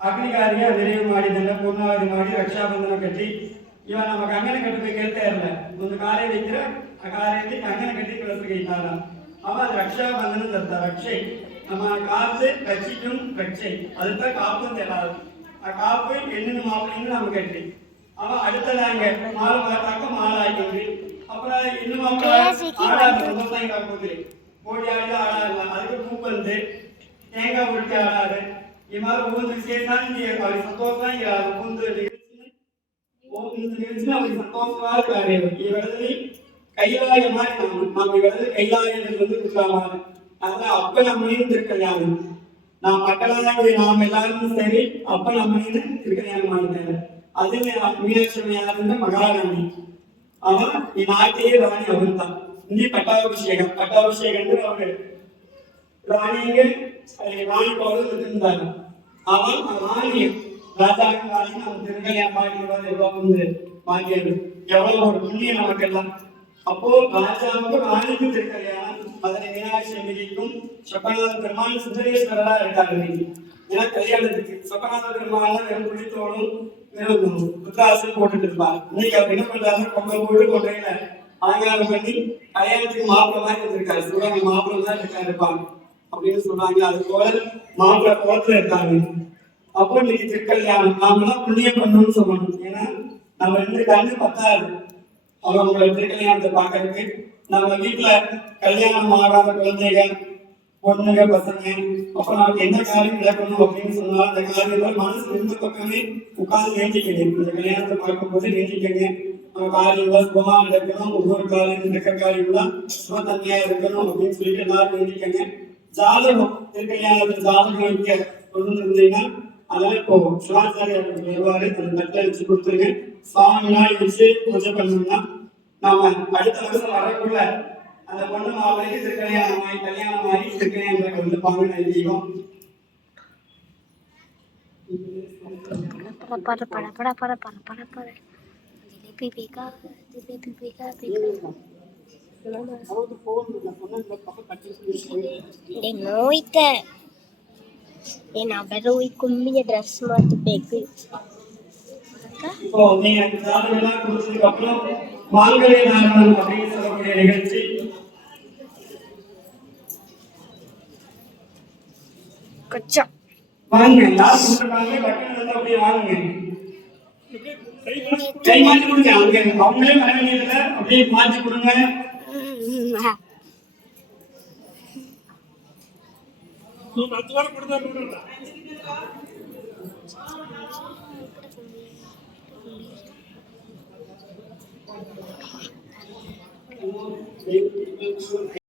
ಅಗ್ನಿಕಾರ್ಯ ನೆರವು ಮಾಡಿದ್ದೆಲ್ಲ ಪೂರ್ಣವಾಗಿ ಮಾಡಿ ರಕ್ಷಾಬಂಧನ ಕಟ್ಟಿ ಇವಾಗ ನಮಗೆ ಅಂಗನ ಕಟ್ಟಬೇಕು ಹೇಳ್ತಾ ಇರಲ್ಲ ಒಂದು ಕಾರ್ಯ ಇದ್ರೆ ಆ ಕಾರ್ಯಕ್ಕೆ ಅಂಗನ ಕಟ್ಟಿ ಕಳಿಸ್ಬೇಕಾಯ್ತಾರ அவன் ரக்ஷாபந்தனம் தத்த ரட்சை நம்ம காசு கட்சிக்கும் ரட்சை அதுதான் காப்பும் தெரியலாது காப்பு என்னென்ன மாப்பிள்ளைன்னு நம்ம கட்டி அவன் அடுத்ததாங்க மாலை பார்த்தாக்க மாலை ஆகிட்டு அப்புறம் இன்னும் ஆடாது சந்தோஷம் காப்பது ஓடி ஆடி ஆடாது அதுக்கு பூப்பந்து தேங்காய் உருட்டி ஆடாது இது மாதிரி ஒவ்வொரு விசேஷம் அவருக்கு சந்தோஷமா ஒவ்வொரு நிகழ்ச்சி அவருக்கு சந்தோஷமா இருக்காரு இவரது கைலாய மாதிரி நம்ம இவரது கைலாயத்தில் கொடுக்கலாமா அதனால அப்ப நம்ம திருக்கல்யாணம் நாம் மக்களாக நாம் எல்லாரும் சரி அப்ப நம்ம திருக்கல்யாணம் ஆகிட்டாரு அது மீனாட்சி யாருந்த மகாராணி அவன் நாட்டையே ராணி அவர் தான் இங்கே பட்டாபிஷேகம் அவரு ராணிங்க ராணி போல இருந்தாங்க அவன் ராணி ராஜாங்க ராணி நம்ம திருக்கல்யாணம் பாடிக்கிறது எவ்வளவு வாங்கியது எவ்வளவு ஒரு புண்ணியம் நமக்கு எல்லாம் அப்போ ராஜாவுக்கும் ராணிக்கும் திருக்கல்யாணம் அதனை மீனாட்சி அம்பிகைக்கும் சொக்கநாத பெருமாள் சுந்தரேஸ்வரரா இருக்காரு ஏன்னா கல்யாணத்துக்கு சொக்கநாத பெருமாள் வெறும் குளித்தோடும் வெறும் புத்தாசம் போட்டுட்டு இருப்பார் இன்னைக்கு அவர் என்ன பண்றாரு பொங்கல் போட்டு கொண்டையில அலங்காரம் பண்ணி கல்யாணத்துக்கு மாப்பிள்ள மாதிரி வந்திருக்காரு சிவகாமி மாப்பிள்ள தான் இருப்பாங்க அப்படின்னு சொல்றாங்க அது போல மாப்பிள்ள கோலத்துல இருக்காங்க அப்போ இன்னைக்கு திருக்கல்யாணம் நாமெல்லாம் புண்ணியம் பண்ணணும்னு சொல்லணும் ஏன்னா நம்ம ரெண்டு கண்ணு பத்தாது அவங்களோட திருக்கல்யாணத்தை பார்க்கறதுக்கு நம்ம வீட்டுல கல்யாணம் ஆகாத குழந்தைகள் பொண்ணுங்க பசங்க அப்புறம் நமக்கு என்ன காரியம் நடக்கணும் அப்படின்னு சொன்னாலும் அந்த காரியத்தை மனசு ரெண்டு பக்கமே உட்கார்ந்து வேண்டிக்கங்க இந்த கல்யாணத்தை பார்க்கும்போது வேண்டிக்கங்க நம்ம காரியங்கள் சுபமா நடக்கணும் ஒவ்வொரு காரியம் நடக்க காரியம்லாம் சுபத்தன்மையா இருக்கணும் அப்படின்னு சொல்லிட்டு எல்லாரும் வேண்டிக்கங்க ஜாதகம் திருக்கல்யாணத்துல ஜாதகம் வைக்க கொண்டு இருந்தீங்கன்னா அதெல்லாம் இப்போ சிவாச்சாரியர் வருவாரு அந்த தட்டை வச்சு கொடுத்துருங்க சுவாமினாடி வச்சு பூஜை பண்ணணும்னா நாம அடுத்த வருஷம் வரக்குள்ள அந்த பொண்ணு மாப்பிளைக்கு திருக்கல்யாணம் ஆகி கல்யாணம் ஆகி திருக்கல்யாணம் வந்து பாங்க எழுதியும் நான் வெறும் கும்மிய ட்ரெஸ் மாத்தி பேக்கு இப்போ நீங்க ஜாதகம்லாம் கொடுத்ததுக்கு அப்புறம் மாங்கல்ய தாரணம் அப்படின்னு சொல்லக்கூடிய நிகழ்ச்சி கச்சா வாங்க யார் சொல்றாங்க பக்கத்துல அப்படியே வாங்க கை மாத்தி கொடுங்க அவங்களே மனைவியில அப்படியே மாத்தி கொடுங்க நீ மத்தவரை கொடுத்தா